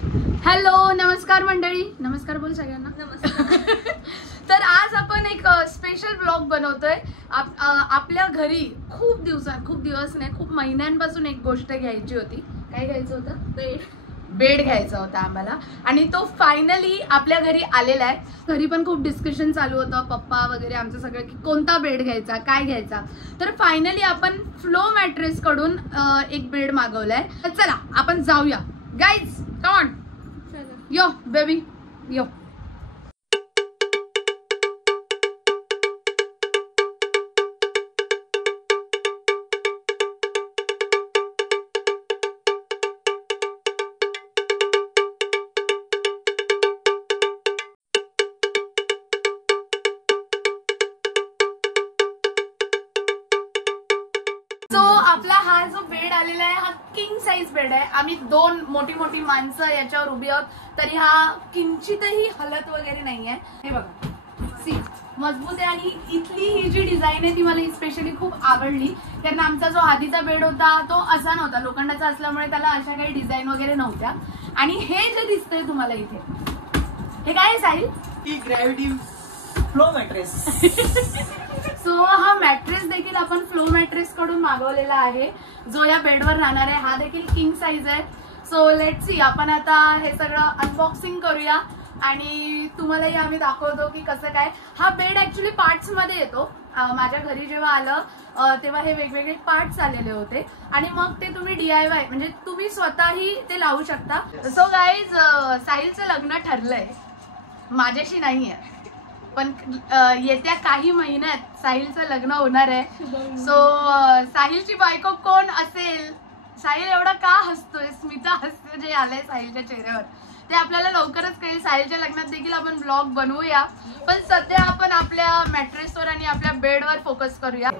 Hello नमस्कार मंडळी, नमस्कार बोल सगळ्यांना. नमस्कार. तर आज आपण एक स्पेशल ब्लॉग बनवतोय. आपल्या घरी खूप दिवस नाही, खूप महिन्यांपासून एक गोष्ट घ्यायची होती. काय घ्यायचं होतं? बेड घ्यायचा होता आम्हाला आणि तो फायनली आपल्या घरी आलेला आहे. घरी पण खूप डिस्कशन चालू होतं, पप्पा वगैरे आमचं सगळं, की कोणता बेड घ्यायचा, काय घ्यायचा. तर फायनली आपण फ्लो मॅट्रेस कडून एक बेड मागवलाय. तर चला आपण जाऊया guys, come on, yo baby yo. आपला हा जो बेड आलेला आहे हा किंग साइज बेड आहे. आम्ही दोन मोठी मोठी माणसं याच्यावर उभी आहोत, तरी हा किंचितही हलत वगैरे नाहीये. हे बघा, सी मजबूत आहे. आणि इथली ही जी डिझाईन आहे ती मला स्पेशली खूप आवडली, कारण आमचा जो आधीचा बेड होता तो असा नव्हता, लोखंडाचा असल्यामुळे त्याला अशा काही डिझाईन वगैरे नव्हत्या. आणि हे जे दिसतंय तुम्हाला इथे, हे काय Sahil? Gravity flow mattress. So हा मॅट्रेस देखील आपण फ्लो मॅट्रेस कडून मागवलेला आहे, जो या बेडवर राहणार आहे. हा देखील किंग साइज आहे. सो लेट्स सी, आपण आता हे सगळं अनबॉक्सिंग करूया आणि तुम्हालाही आम्ही दाखवतो की कसं काय. हा बेड ऍक्च्युली पार्ट्स मध्ये येतो. माझ्या घरी जेव्हा आलं तेव्हा हे वेगवेगळे पार्ट्स आलेले होते आणि मग ते तुम्ही DIY म्हणजे तुम्ही स्वतःही ते लावू शकता. सो गाईज, साहिलचं लग्न ठरलंय, माझ्याशी नाहीये, पण येत्या काही महिन्यात साहिलचं लग्न होणार आहे. सो साहिलची बायको कोण असेल, साहिल एवढा का हसतोय, स्मिता हसते जे आलंय साहिलच्या चेहऱ्यावर, ते आपल्याला लवकरच कळेल. साहिलच्या लग्नात देखील आपण ब्लॉग बनवूया, पण सध्या आपण आपल्या मॅट्रेसवर आणि आपल्या बेडवर फोकस करूया.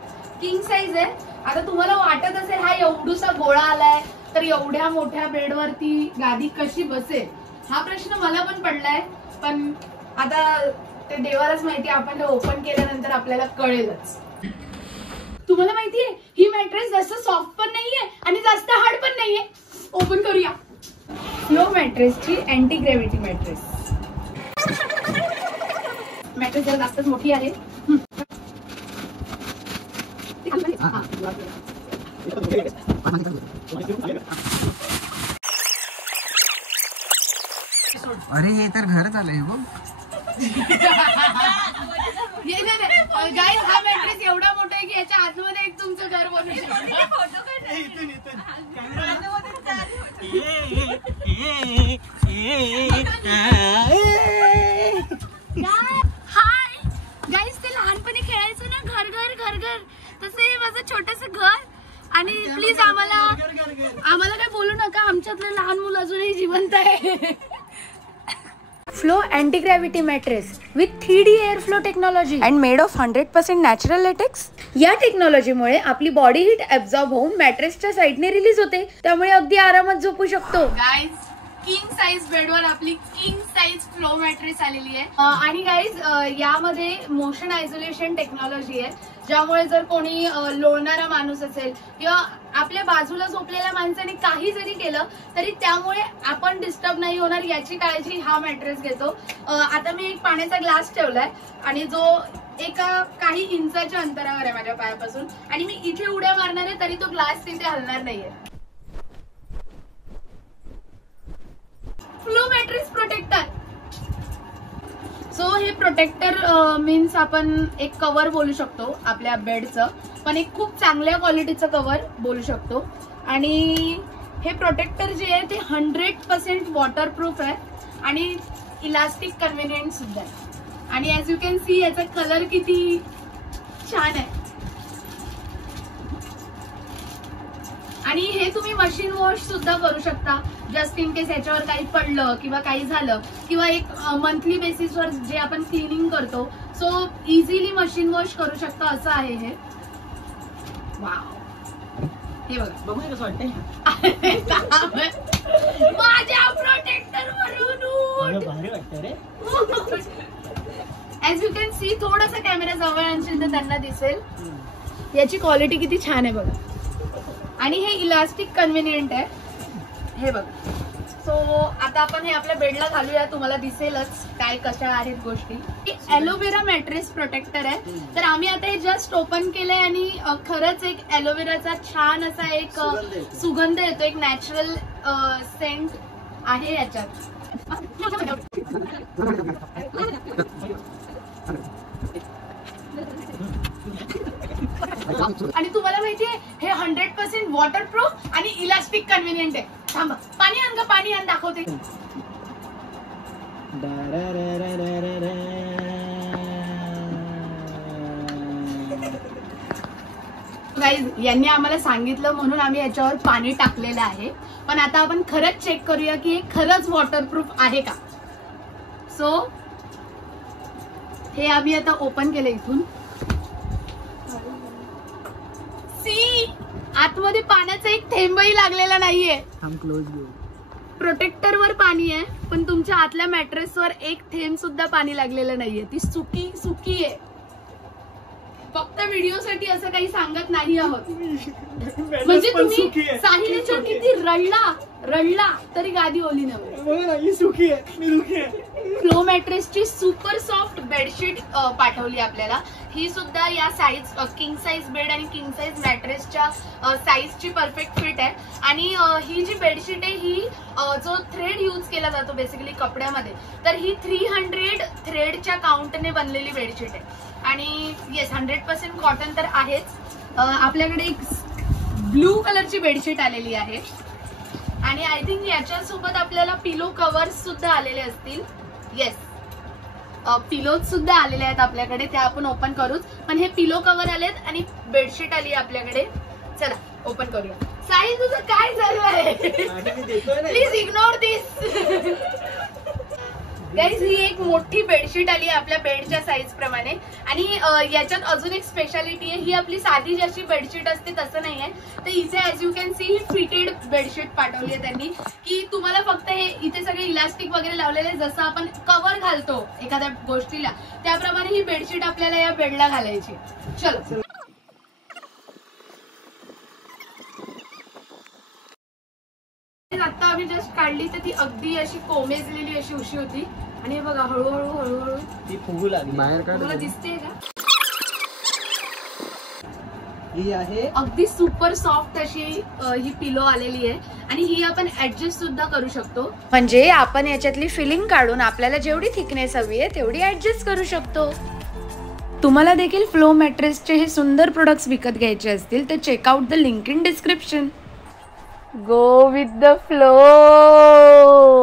किंग साइज आहे. आता तुम्हाला वाटत असेल हा एवढूसा गोळा आलाय, तर एवढ्या मोठ्या बेडवरती गादी कशी बसेल, हा प्रश्न मला पण पडलाय. पण आता ते देवालाच माहिती, आपण हे ओपन केल्यानंतर आपल्याला कळेलच. तुम्हाला माहितीये ही मॅट्रेस जास्त सॉफ्ट पण नाहीये आणि जास्त हार्ड पण नाहीये. ओपन करूया. फ्लो मॅट्रेसची अँटी ग्रॅव्हिटी मॅट्रेस. मॅट्रेस जरा जास्तच मोठी आहे. अरे हे तर घर झालंय बघ. गाईज, हा मॅट्रेस एवढा मोठा आहे की याच्या आतमध्ये एक तुमचं घर बनू शकतं. हाय गाईज, ते लहानपणी खेळायचं ना घर घर घर घर, तसं हे माझं छोटस घर. आणि प्लीज आम्हाला काय बोलू नका, आमच्यातलं लहान मुलं अजूनही जिवंत आहे. Flow anti gravity mattress with 3D air flow technology and made of 100% natural latex. या टेक्नॉलॉजीमुळे आपली बॉडी हीट ऍब्झॉर्ब होऊन मॅट्रेसच्या साईडने रिलीज होते, त्यामुळे अगदी आरामात झोपू शकतो. गाईज, किंग साइज बेडवर आपली किंग साइज फ्लो मॅट्रेस आलेली आहे. आणि गाईज, यामध्ये मोशन आयसोलेशन टेक्नॉलॉजी आहे, ज्यामुळे जर कोणी लोळणारा माणूस असेल किंवा आपल्या बाजूला झोपलेल्या माणसाने काही जरी केलं तरी त्यामुळे आपण डिस्टर्ब नाही होणार याची काळजी हा मॅट्रेस घेतो. आता मी एक पाण्याचा ग्लास ठेवलाय आणि जो एका काही इंचाच्या अंतरावर आहे माझ्या पायापासून, आणि मी इथे उड्या मारणार आहे तरी तो ग्लास तिथे हलणार नाहीये. Flo mattress protector. सो हे प्रोटेक्टर मीन्स आपण एक कव्हर बोलू शकतो आपल्या बेडचं, पण एक खूप चांगल्या क्वालिटीचं कव्हर बोलू शकतो. आणि हे प्रोटेक्टर जे आहे ते 100% वॉटरप्रूफ आहे आणि इलास्टिक कन्व्हिनियंट सुद्धा आहे. आणि ऍज यू कॅन सी याचा कलर किती छान आहे. आणि हे तुम्ही मशीन वॉश सुद्धा करू शकता, जस्ट इन केस याच्यावर काही पडलं किंवा काही झालं, किंवा एक मंथली बेसिसवर जे आपण क्लिनिंग करतो, सो इझिली मशीन वॉश करू शकता, असं आहे हे. वाव, हे बघा, बघू कसं वाटतंय. माझ्या प्रोटेक्टर वरून भारी वाटतं रे. ऍज यू कॅन सी, थोडासा कॅमेरा जवळ आणशील तर त्यांना दिसेल याची क्वालिटी किती छान आहे बघा. आणि हे इलास्टिक कन्व्हिनियंट आहे, हे बघा. सो आता आपण हे आपल्या बेडला घालूया, तुम्हाला दिसेलच काय कशा आहेत गोष्टी. ॲलोवेरा मॅट्रेस प्रोटेक्टर आहे. तर आम्ही आता हे जस्ट ओपन केलंय आणि खरंच एक ॲलोवेराचा छान असा एक सुगंध येतो, एक नॅचरल सेंट आहे याच्यात. आणि तुम्हाला माहितीये हे 100% वॉटरप्रूफ आणि इलास्टिक कन्व्हिनियंट आहे. थांबा, पाणी आण ग, पाणी आण, दाखवते. गाईज, यांनी आम्हाला सांगितलं म्हणून आम्ही याच्यावर पाणी टाकलेलं आहे. पण आता आपण खरंच चेक करूया की हे खरंच वॉटरप्रूफ आहे का. सो हे आम्ही आता ओपन केलं इथून. सी, आतमध्ये पाण्याचा एक थेंबही लागलेला नाहीये. प्रोटेक्टर वर पाणी आहे पण तुमच्या आतल्या मॅट्रेसवर एक थेंब सुद्धा पाणी लागलेलं नाहीये. ती सुकी सुकी आहे. फक्त व्हिडिओसाठी असं काही सांगत नाही आहोत. म्हणजे तुम्ही साहिलच्या किती रडला तरी गादी ओली नव्हती. फ्लो मॅट्रेसची सुपर सॉफ्ट बेडशीट पाठवली आपल्याला. ही सुद्धा या साईज किंग साईज बेड आणि किंग साईज मॅट्रेसच्या साईजची परफेक्ट फिट आहे. आणि ही जी बेडशीट आहे ही जो थ्रेड यूज केला जातो बेसिकली कपड्यामध्ये, तर ही 300 थ्रेडच्या काउंटने बनलेली बेडशीट आहे. आणि येस 100% कॉटन तर आहेच. आपल्याकडे एक ब्लू कलरची बेडशीट आलेली आहे आणि आय थिंक याच्यासोबत आपल्याला पिलो कव्हर्स सुद्धा आलेले असतील. येस, पिलोज सुद्धा आलेले आहेत आपल्याकडे, त्या आपण ओपन करूच. पण हे पिलो कव्हर आलेत आणि बेडशीट आली आपल्याकडे. चला ओपन करूया. साई, तुझं काय चालू आहे? Please ignore this. गाईज, ही एक मोठी बेडशीट आली आपल्या बेडच्या साईज प्रमाणे. आणि याच्यात अजून एक स्पेशालिटी आहे. ही आपली साधी जशी बेडशीट असते तसं नाहीये. तर इथे as you can see he fitted bedsheet पाठवली आहे त्यांनी, की तुम्हाला फक्त हे इथे सगळे इलास्टिक वगैरे लावलेले, जसं आपण कव्हर घालतो एखाद्या गोष्टीला त्याप्रमाणे ही बेडशीट आपल्याला या बेडला घालायची. चलो, आता आम्ही जस्ट काढली तर ती अगदी अशी कोमेजलेली अशी उशी होती. आणि हे बघा हळूहळू ती फुगू लागली. बाहेर काढ, तुम्हाला दिसते का? ही आहे अगदी सुपर सॉफ्ट अशी ही पिलो आलेली आहे. आणि ही आपण ऍडजस्ट सुद्धा करू शकतो. म्हणजे आपण याच्यातली फिलिंग काढून आपल्याला जेवढी थिकनेस हवी आहे तेवढी ऍडजस्ट करू शकतो. तुम्हाला देखील फ्लो मॅट्रेसचे हे सुंदर प्रोडक्ट्स विकत घ्यायचे असतील तर checkout the link in description. Go with the flow.